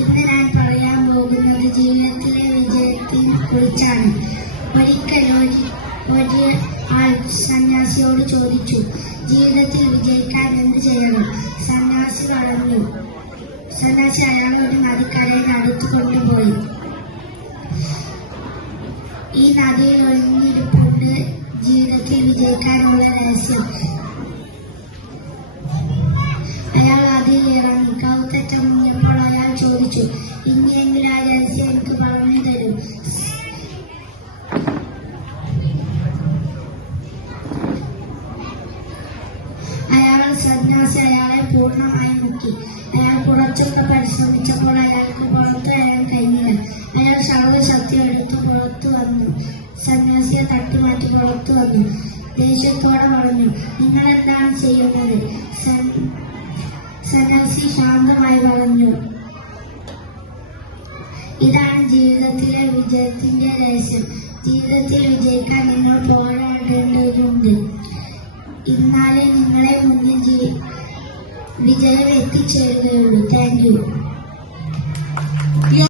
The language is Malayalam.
ഇന്ന് ഞാൻ പറയാൻ പോകുന്നത് ജീവിതത്തിലെ വിജയത്തിനെ കുറിച്ചാണ്. ഒരിക്കൽ ഒരു ആൾ സന്യാസിയോട് ചോദിച്ചു, ജീവിതത്തിൽ വിജയിക്കാൻ എന്ത് ചെയ്യണം? സന്യാസി അയാൾ ഒരു നദിക്കരയിൽ അടുത്ത് കൊണ്ടുപോയി. ഈ നദിയിൽ ഒളിഞ്ഞിരിപ്പുണ്ട് ജീവിതത്തിൽ വിജയിക്കാനുള്ള രഹസ്യം. അയാൾ അതിൽ ഇറങ്ങി. കൗത്തറ്റം മുങ്ങിയപ്പോൾ അയാൾ ചോദിച്ചു, ഇനിയെങ്കിലും ആ രഹസ്യം എനിക്ക് പറഞ്ഞു തരൂ. സന്യാസി അയാളെ പൂർണ്ണമായി മുക്കി. അയാൾ കുറച്ചൊക്കെ പരിശ്രമിച്ചപ്പോൾ അയാൾക്ക് പുറത്തു വരാൻ കഴിഞ്ഞില്ല. അയാൾ സർവ്വശക്തി എടുത്ത് പുറത്തു വന്നു. സന്യാസിയെ തട്ടുമാറ്റി പുറത്തു വന്നു. ദേഷ്യത്തോടെ പറഞ്ഞു, നിങ്ങൾ എന്താണ് ചെയ്യുന്നത്? സന്യാസി ശാന്തമായി പറഞ്ഞു, ഇതാണ് ജീവിതത്തിലെ വിജയത്തിന്റെ രഹസ്യം. ജീവിതത്തിൽ വിജയിക്കാൻ നിങ്ങൾ പോരാടേണ്ടതുണ്ട്. എന്നാലേ നിങ്ങളെ മുന്നിൽ വിജയം എത്തിച്ചേരുകയുള്ളൂ. Thank you.